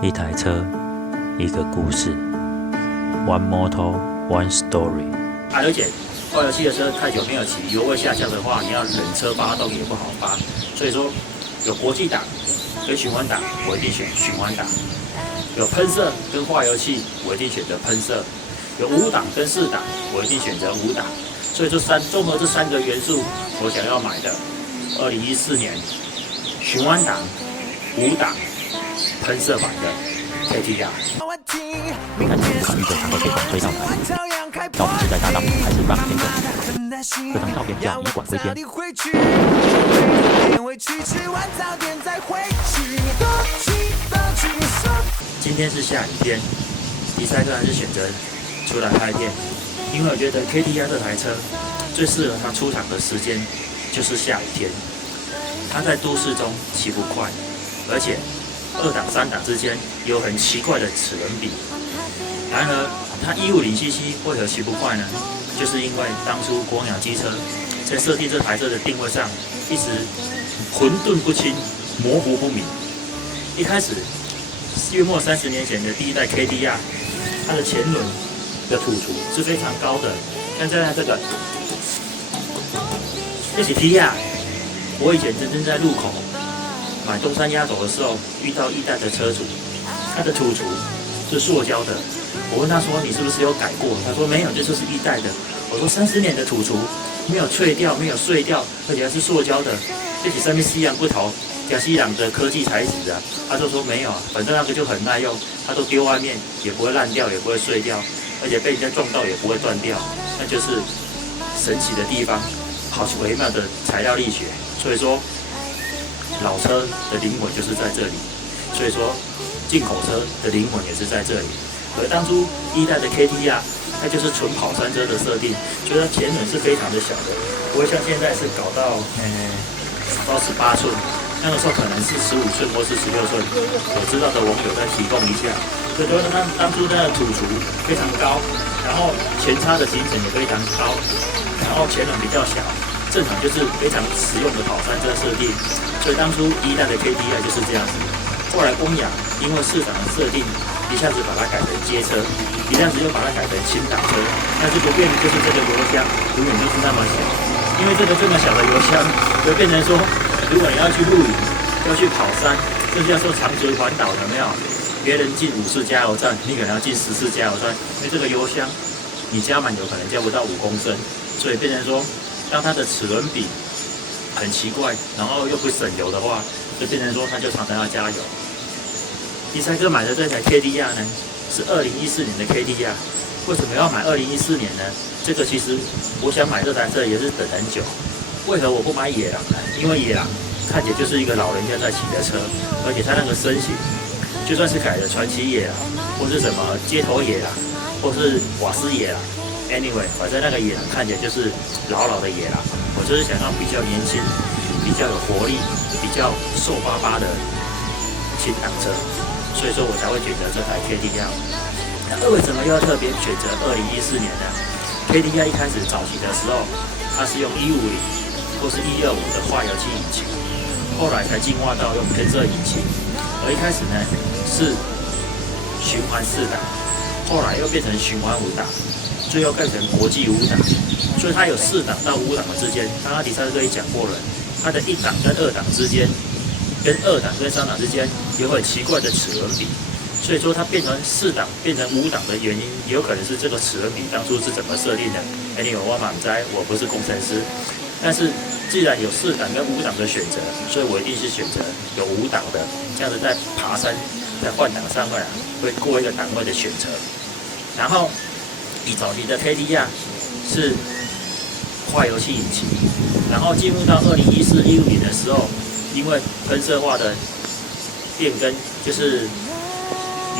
一台车，一个故事。One motor, one story。而且化油器的车太久没有骑，油位下降的话，你要冷车发动也不好发。所以说，有国际档跟循环档，我一定选循环档；有喷射跟化油器，我一定选择喷射；有五档跟四档，我一定选择五档。所以综合这三个元素，我想要买的2014年循环档、五档、喷射版的 KTR。看起来预备常会被风吹到台，到底是在大道还是放天空？这张照片叫以管归天。今天是下雨天，第三个还是选择出来拍片，因为我觉得 KTR 这台车最适合它出厂的时间就是下雨天。它在都市中骑不快，而且二档、三档之间有很奇怪的齿轮比。然而，它150cc 为何骑不快呢？就是因为当初光阳机车在设定这台车的定位上一直混沌不清、模糊不明。一开始，约莫30年前的第一代 KTR， 它的前轮的土除是非常高的，像这个，这是 TR。我以前真正在路口买东山鸭头的时候，遇到一代的车主，他的土除是塑胶的。我问他说：“你是不是有改过？”他说：“没有，这就是一代的。”我说：“30年的土除没有脆掉，没有碎掉，而且还是塑胶的，这是上面西洋不同，加西洋的科技材质啊。”他就说：“没有啊，反正那个就很耐用，他都丢外面也不会烂掉，也不会碎掉，而且被人家撞到也不会断掉，那就是神奇的地方，好微妙的材料力学。所以说，老车的灵魂就是在这里。所以说，进口车的灵魂也是在这里。而当初一代的 KTR， 它就是纯跑山车的设定，所以它前轮是非常的小的，不会像现在是搞到18寸，那个时候可能是15寸或是16寸。我知道的网友再提供一下。所以说，当初那个土除非常高，然后前叉的行程也非常高，然后前轮比较小。正常就是非常实用的跑山车设定，所以当初一代的 KTR 就是这样子。后来光阳因为市场的设定，一下子把它改成街车，一下子又把它改成轻档车，那这个变的就是这个油箱永远都是那么小，因为这么小的油箱，就变成说，如果你要去露营，要去跑山，这叫做长途环岛，有没有？别人进5次加油站，你可能要进10次加油站，因为这个油箱你加满油可能加不到5公升，所以变成说。当它的齿轮比很奇怪，然后又不省油的话，就变成说它就常常要加油。第三个买的这台 KTR 呢，是2014年的 KTR。为什么要买2014年呢？这个其实我想买这台车也是等很久。为何我不买野狼呢？因为野狼看起来就是一个老人家在骑的车，而且它那个身形，就算是改的传奇野狼，或是什么街头野狼，或是瓦斯野狼。Anyway， 反正那个野狼看起来就是老的野狼，我就是想要比较年轻、比较有活力、比较瘦巴巴的轻档车，所以说我才会选择这台 KTR。那为什么又要特别选择2014年呢 ？KTR 一开始早期的时候，它是用150或是125的化油器引擎，后来才进化到用喷射引擎，而一开始呢是循环4档，后来又变成循环5档。最后变成国际5档，所以它有4档到5档的之间。刚刚第三个也讲过了，它的1档跟2档之间，跟2档跟3档之间有很奇怪的齿轮比，所以说它变成4档变成5档的原因，有可能是这个齿轮比当初是怎么设定的。Anyway， 我满栽，我不是工程师，但是既然有4档跟5档的选择，所以我一定是选择有5档的，这样子在爬山在换挡上面会过一个档位的选择，然后。早期的 KTR 是化油器引擎，然后进入到2014-15年的时候，因为喷射化的变更，就是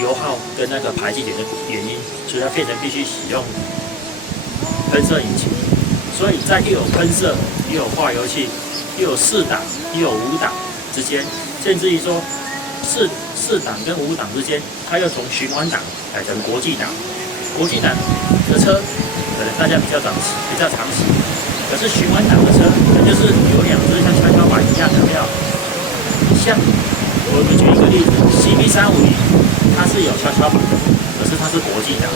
油耗跟那个排气点的原因，所以它变成必须使用喷射引擎。所以在又有喷射，又有化油器，又有4档，又有5档之间，甚至于说四档跟5档之间，它又从循环档改成国际档。国际档的车可能大家比较常骑，可是循环档的车，它就是有2只像跷跷板一样，有没有？像我们举一个例子 ，CB350 是有跷跷板的，可是它是国际档。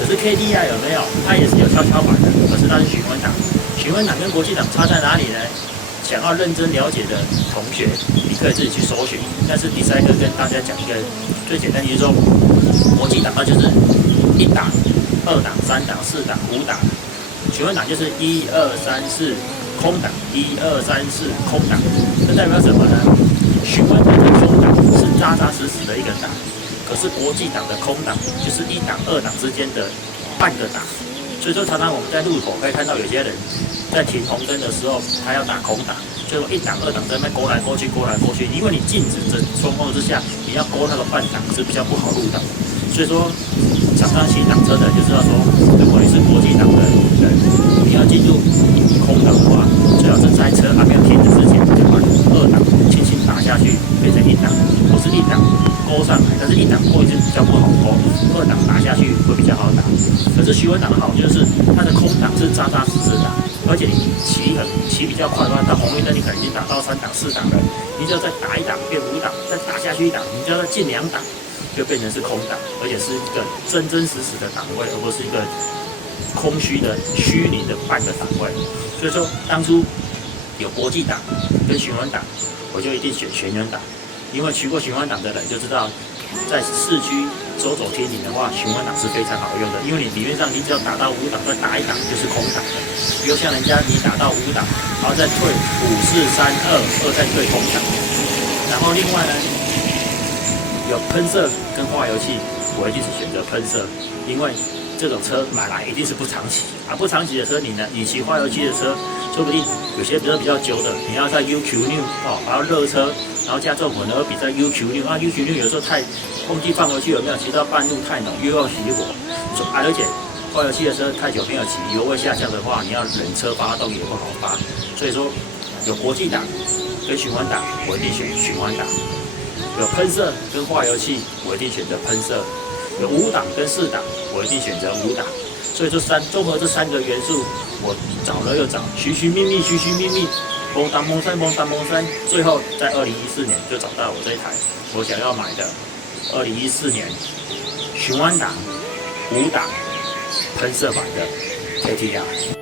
可是 KDI 有没有？它也是有跷跷板的，可是它是循环档。循环档跟国际档差在哪里呢？想要认真了解的同学，你可以自己去搜寻。但是第三个跟大家讲一个最简单，就是说国际档它就是1档、2档、3档、4档、5档，循环档就是1、2、3、4空档，1、2、3、4空档。这代表什么呢？循环档的空档是扎扎实实的一个档，可是国际档的空档就是1档、2档之间的半个档。所以说，常常我们在路口可以看到有些人在停红灯的时候，他要打空档，就是1档、2档在那边勾来勾去、勾来勾去。因为你静止的状况之下，你要勾那个半档是比较不好入档。所以说，常常骑挡车的就知道说，如果你是国际档的人，你要进入空档的话，最好是在车还没有停止之前，就把2档轻轻打下去，变成1档，或是1档勾上来。但是1档勾就比较不好勾，2档打下去会比较好打。可是循环档的好就是它的空档是扎扎实实的，而且你骑比较快的话，到红绿灯你可能已经打到3档、4档了，你只要再打1档变5档，再打下去1档，你就要再进2档。就变成是空档，而且是一个真真实实的档位，而不是一个空虚的虚拟的半个档位。所以说，当初有国际档跟循环档，我就一定选循环档，因为骑过循环档的人就知道，在市区走走停停的话，循环档是非常好用的，因为你理论上你只要打到5档，再打1档就是空档的，不用像人家你打到5档，然后再退5、4、3、2，再退空档。然后另外呢，有喷射跟化油器，我一定是选择喷射，因为这种车买来一定是不长骑啊，不长骑的车你骑化油器的车，说不定有些比较久的，你要在 UQ6 还要热车，然后加重混合比在 UQ6 啊 UQ6 有时候太空气放回去有没有？骑到半路太浓又要熄火，而且化油器的车太久没有骑，油位下降的话，你要冷车发动也不好发，所以说有国际档跟循环档，我一定选循环档。有喷射跟化油器，我一定选择喷射；有5档跟4档，我一定选择5档。所以综合这3个元素，我找了又找，寻寻觅觅，蒙当蒙山，最后在2014年就找到我这一台我想要买的2014年循环档5档喷射版的 KTR。